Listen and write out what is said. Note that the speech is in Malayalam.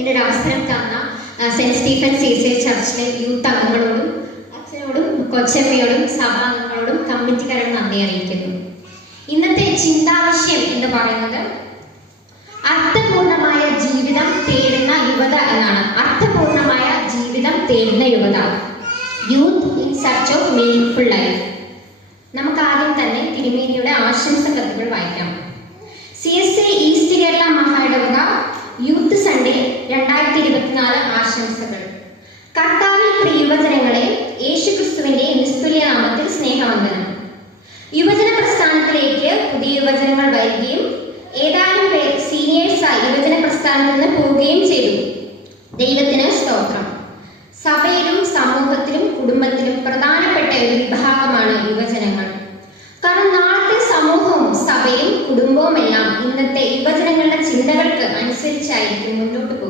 ഇങ്ങനെ ഒരു അവസരം തന്ന സെന്റ് സ്റ്റീഫൻ CCA ചർച്ചിലെ യൂത്ത് അംഗങ്ങളോടും അച്ഛനോടും കൊച്ചമ്മയോടും സഭാംഗങ്ങളോടും കമ്മിറ്റിക്കാരോടും നന്ദി അറിയിക്കുന്നു. ഇന്നത്തെ ചിന്താവിഷയം എന്ന് പറയുന്നത് അർത്ഥപൂർണമായ ജീവിതം തേടുന്ന യുവത എന്നാണ്. അർത്ഥപൂർണമായ ജീവിതം തേടുന്ന യുവത, youth in search of meaningful life. നമുക്ക് ആദ്യം തന്നെ തിരുമേനിയുടെ ആശംസ കത്തുകൾ വായിക്കാം. CSA ഈസ്റ്റ് കേരള മഹായിടവക യൂത്ത് സൺഡേ 2024 ആശംസകൾ. കർത്താവിൽ പ്രിയ യുവജനങ്ങളെ, യേശുക്രിസ്തുവിന്റെ നിസ്തുല്യ നാമത്തിൽ സ്നേഹവന്ദനം. യുവജന പ്രസ്ഥാനത്തിലേക്ക് പുതിയ യുവജനങ്ങൾ വരികയും ഏതാനും പേർ സീനിയേഴ്സായി യുവജന പ്രസ്ഥാനത്തിൽ നിന്ന് പോവുകയും